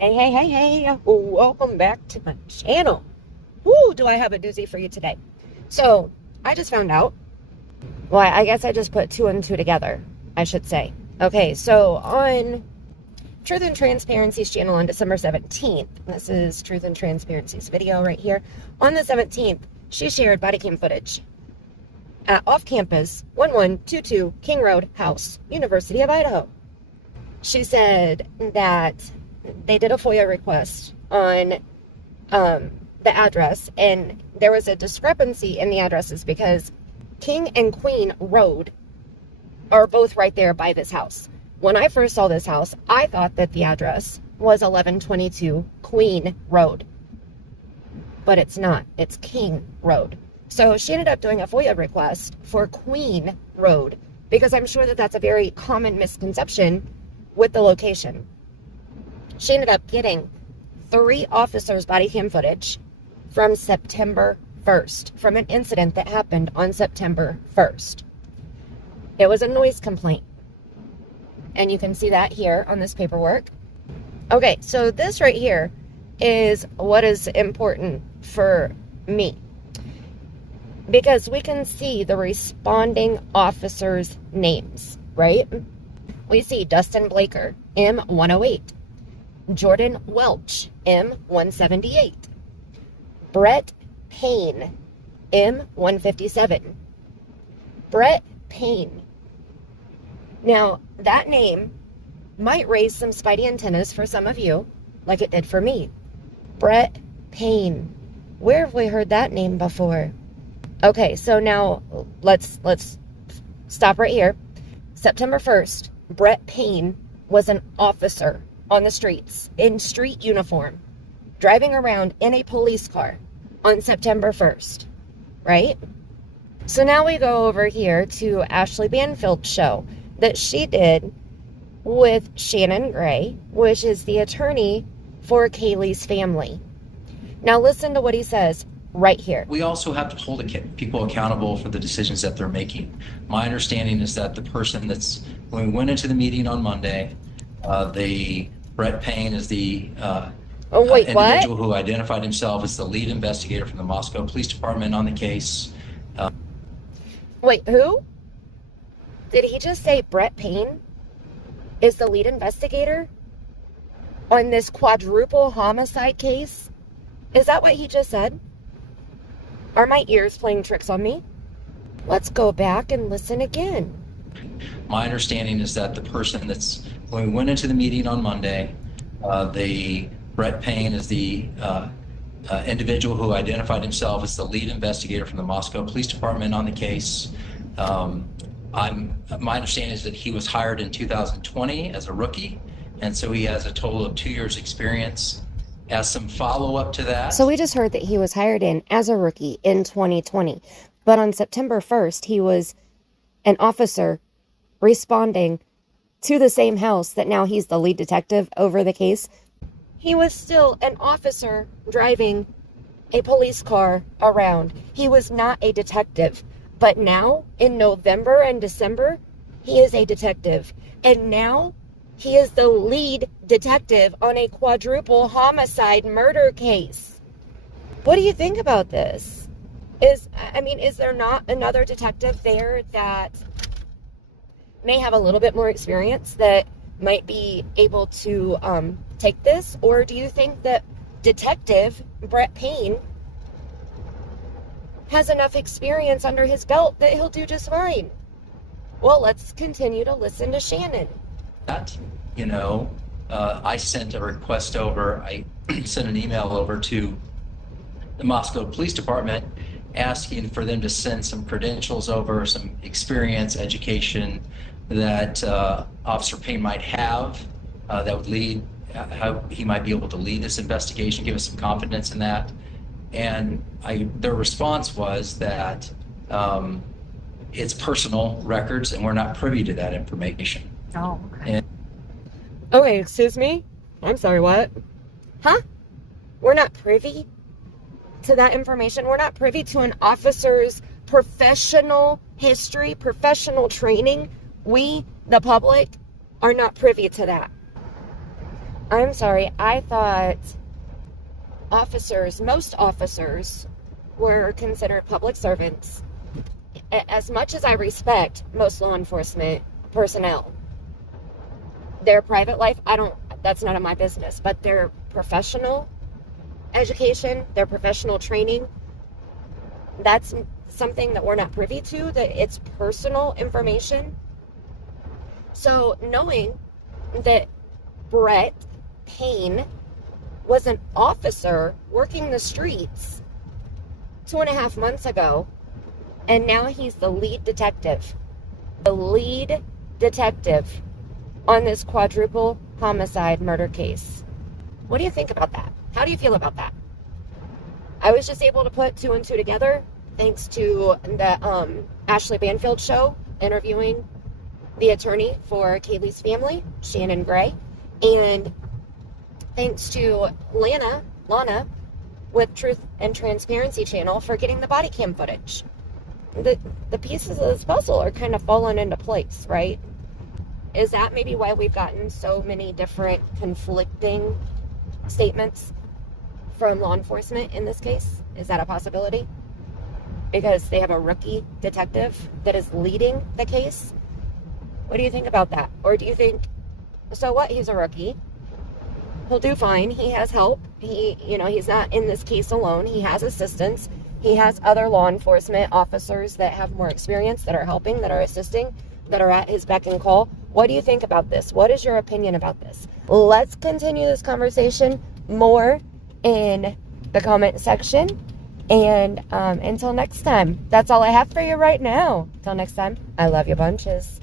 Hey, welcome back to my channel. Woo, do I have a doozy for you today. So, I just found out, well, I guess I just put two and two together, I should say. Okay, so on Truth and Transparency's channel on December 17th, this is Truth and Transparency's video right here, on the 17th, she shared body cam footage at off-campus 1122 King Road House, University of Idaho. She said that they did a FOIA request on the address, and there was a discrepancy in the addresses because King and Queen Road are both right there by this house. When I first saw this house, I thought that the address was 1122 Queen Road, but it's not. It's King Road. So she ended up doing a FOIA request for Queen Road because I'm sure that that's a very common misconception with the location. She ended up getting 3 officers' body cam footage from September 1st, from an incident that happened on September 1st. It was a noise complaint. And you can see that here on this paperwork. Okay, so this right here is what is important for me, because we can see the responding officers' names, right? We see Dustin Blaker, M108. Jordan Welch, M178. Brett Payne, M157. Brett Payne. Now, that name might raise some spidey antennas for some of you, like it did for me. Brett Payne. Where have we heard that name before? Okay, so now let's stop right here. September 1st, Brett Payne was an officer on the streets in street uniform, driving around in a police car on September 1st, right? So now we go over here to Ashley Banfield's show that she did with Shanon Gray, which is the attorney for Kaylee's family. Now listen to what he says right here. We also have to hold people accountable for the decisions that they're making. My understanding is that the person when we went into the meeting on Monday, Brett Payne is the individual who identified himself as the lead investigator from the Moscow Police Department on the case. Wait, who? Did he just say Brett Payne is the lead investigator on this quadruple homicide case? Is that what he just said? Are my ears playing tricks on me? Let's go back and listen again. My understanding is that the person when we went into the meeting on Monday, Brett Payne is the individual who identified himself as the lead investigator from the Moscow Police Department on the case. My understanding is that he was hired in 2020 as a rookie, and so he has a total of 2 years experience. As some follow-up to that. So we just heard that he was hired in as a rookie in 2020, but on September 1st, he was an officer responding to the same house that now he's the lead detective over the case. He was still an officer driving a police car around. He was not a detective. But now, in November and December, he is a detective. And now, he is the lead detective on a quadruple homicide murder case. What do you think about this? Is there not another detective there that may have a little bit more experience that might be able to take this? Or do you think that Detective Brett Payne has enough experience under his belt that he'll do just fine? Well, let's continue to listen to Shanon. I sent a request over, I sent an email over to the Moscow Police Department asking for them to send some credentials over, some experience, education that Officer Payne might have that would lead, how he might be able to lead this investigation, give us some confidence in that. And their response was that it's personal records and we're not privy to that information. Oh, okay. Okay, excuse me? I'm sorry, what? Huh? We're not privy to that information? We're not privy to an officer's professional history, professional training? We, the public, are not privy to that. I'm sorry, I thought most officers were considered public servants. As much as I respect most law enforcement personnel, their private life, that's none of my business, but their professional education, their professional training, that's something that we're not privy to, that it's personal information. So knowing that Brett Payne was an officer working the streets 2.5 months ago, and now he's the lead detective on this quadruple homicide murder case. What do you think about that? How do you feel about that? I was just able to put 2 and 2 together thanks to the Ashley Banfield show interviewing the attorney for Kaylee's family, Shanon Gray, and thanks to Lana with Truth and Transparency channel for getting the body cam footage. The pieces of this puzzle are kind of falling into place, right? Is that maybe why we've gotten so many different conflicting statements from law enforcement in this case? Is that a possibility? Because they have a rookie detective that is leading the case? What do you think about that? Or do you think, so what, he's a rookie, he'll do fine, he has help, he's not in this case alone, he has assistance, he has other law enforcement officers that have more experience, that are helping, that are assisting, that are at his beck and call. What do you think about this? What is your opinion about this? Let's continue this conversation more in the comment section. And until next time, that's all I have for you right now. Until next time, I love you bunches.